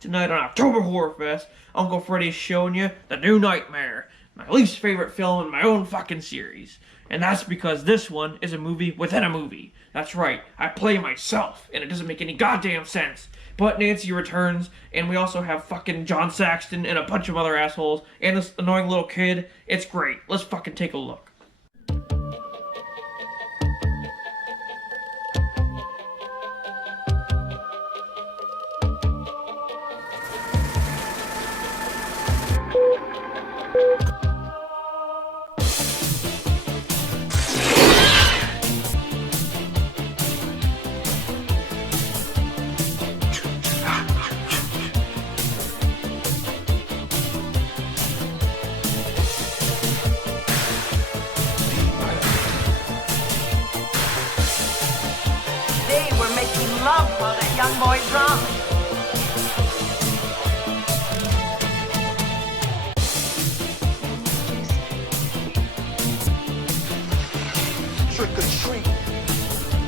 Tonight on October Horrorfest, Uncle Freddy's showing you the new Nightmare, my least favorite film in my own fucking series. And that's because this one is a movie within a movie. That's right, I play myself, and it doesn't make any goddamn sense. But Nancy returns, and we also have fucking John Saxton and a bunch of other assholes, and this annoying little kid. It's great. Let's fucking take a look. They were making love while that young boy drunk. Trick or treat,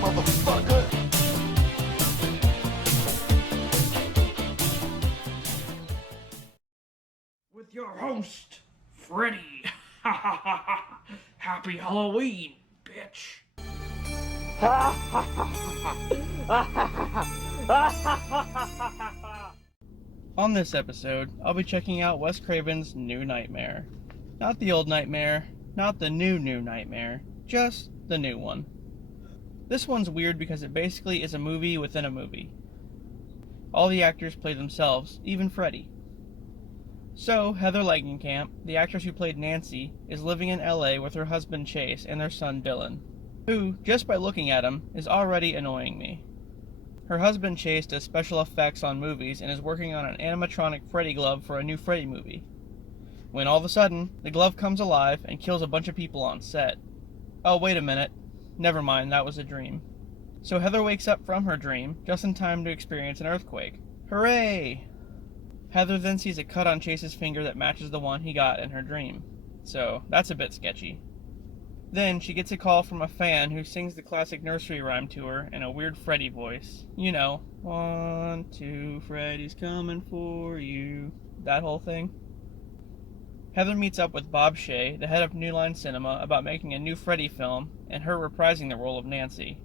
motherfucker. With your host, Freddy. Happy Halloween, bitch. On this episode, I'll be checking out Wes Craven's New Nightmare. Not the old Nightmare, not the new Nightmare, just the new one. This one's weird because it basically is a movie within a movie. All the actors play themselves, even Freddy. So, Heather Langenkamp, the actress who played Nancy, is living in LA with her husband Chase and their son Dylan, who, just by looking at him, is already annoying me. Her husband Chase does special effects on movies and is working on an animatronic Freddy glove for a new Freddy movie. When all of a sudden, the glove comes alive and kills a bunch of people on set. Oh, wait a minute. Never mind, that was a dream. So Heather wakes up from her dream, just in time to experience an earthquake. Hooray! Heather then sees a cut on Chase's finger that matches the one he got in her dream. So, that's a bit sketchy. Then, she gets a call from a fan who sings the classic nursery rhyme to her in a weird Freddy voice. You know, 1, 2, Freddy's coming for you. That whole thing. Heather meets up with Bob Shea, the head of New Line Cinema, about making a new Freddy film, and her reprising the role of Nancy.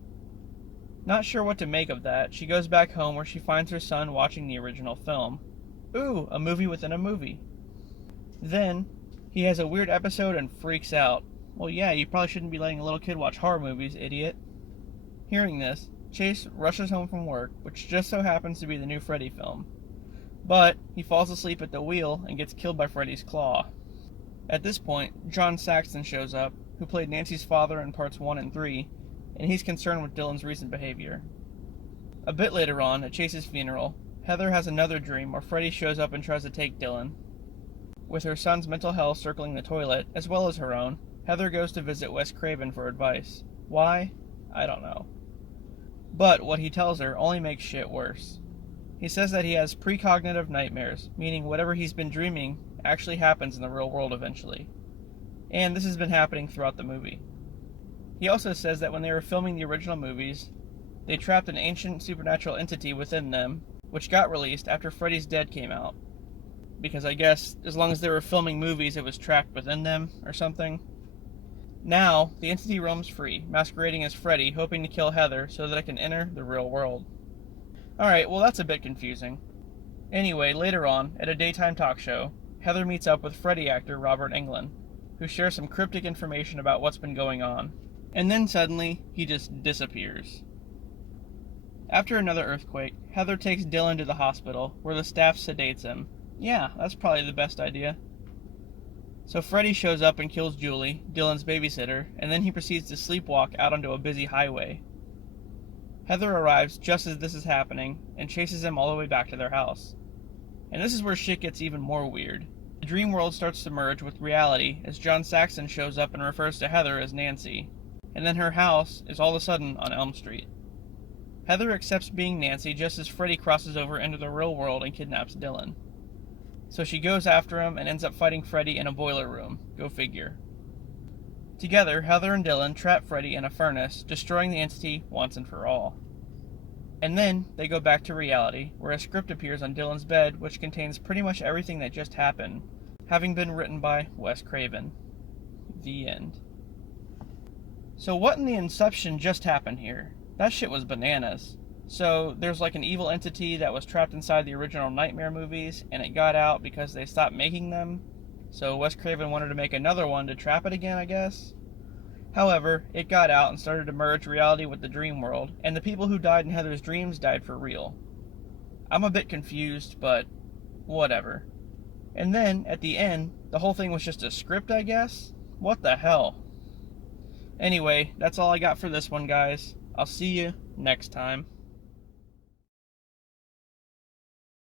Not sure what to make of that, she goes back home where she finds her son watching the original film. Ooh, a movie within a movie. Then, he has a weird episode and freaks out. Well, yeah, you probably shouldn't be letting a little kid watch horror movies, idiot. Hearing this, Chase rushes home from work, which just so happens to be the new Freddy film. But, he falls asleep at the wheel and gets killed by Freddy's claw. At this point, John Saxton shows up, who played Nancy's father in parts 1 and 3, and he's concerned with Dylan's recent behavior. A bit later on, at Chase's funeral, Heather has another dream where Freddy shows up and tries to take Dylan. With her son's mental health circling the toilet, as well as her own, Heather goes to visit Wes Craven for advice. Why? I don't know. But what he tells her only makes shit worse. He says that he has precognitive nightmares, meaning whatever he's been dreaming actually happens in the real world eventually. And this has been happening throughout the movie. He also says that when they were filming the original movies, they trapped an ancient supernatural entity within them, which got released after Freddy's Dead came out. Because I guess, as long as they were filming movies, it was trapped within them, or something. Now, the entity roams free, masquerading as Freddy, hoping to kill Heather so that it can enter the real world. Alright, well that's a bit confusing. Anyway, later on, at a daytime talk show, Heather meets up with Freddy actor Robert Englund, who shares some cryptic information about what's been going on. And then suddenly, he just disappears. After another earthquake, Heather takes Dylan to the hospital, where the staff sedates him. Yeah, that's probably the best idea. So Freddy shows up and kills Julie, Dylan's babysitter, and then he proceeds to sleepwalk out onto a busy highway. Heather arrives just as this is happening, and chases him all the way back to their house. And this is where shit gets even more weird. The dream world starts to merge with reality as John Saxton shows up and refers to Heather as Nancy. And then her house is all of a sudden on Elm Street. Heather accepts being Nancy just as Freddy crosses over into the real world and kidnaps Dylan. So she goes after him and ends up fighting Freddy in a boiler room. Go figure. Together, Heather and Dylan trap Freddy in a furnace, destroying the entity once and for all. And then they go back to reality, where a script appears on Dylan's bed which contains pretty much everything that just happened, having been written by Wes Craven. The end. So what in the inception just happened here? That shit was bananas. So there's like an evil entity that was trapped inside the original Nightmare movies, and it got out because they stopped making them. So Wes Craven wanted to make another one to trap it again, I guess. However, it got out and started to merge reality with the dream world, and the people who died in Heather's dreams died for real. I'm a bit confused, but whatever. And then, at the end, the whole thing was just a script, I guess? What the hell? Anyway, that's all I got for this one, guys. I'll see you next time.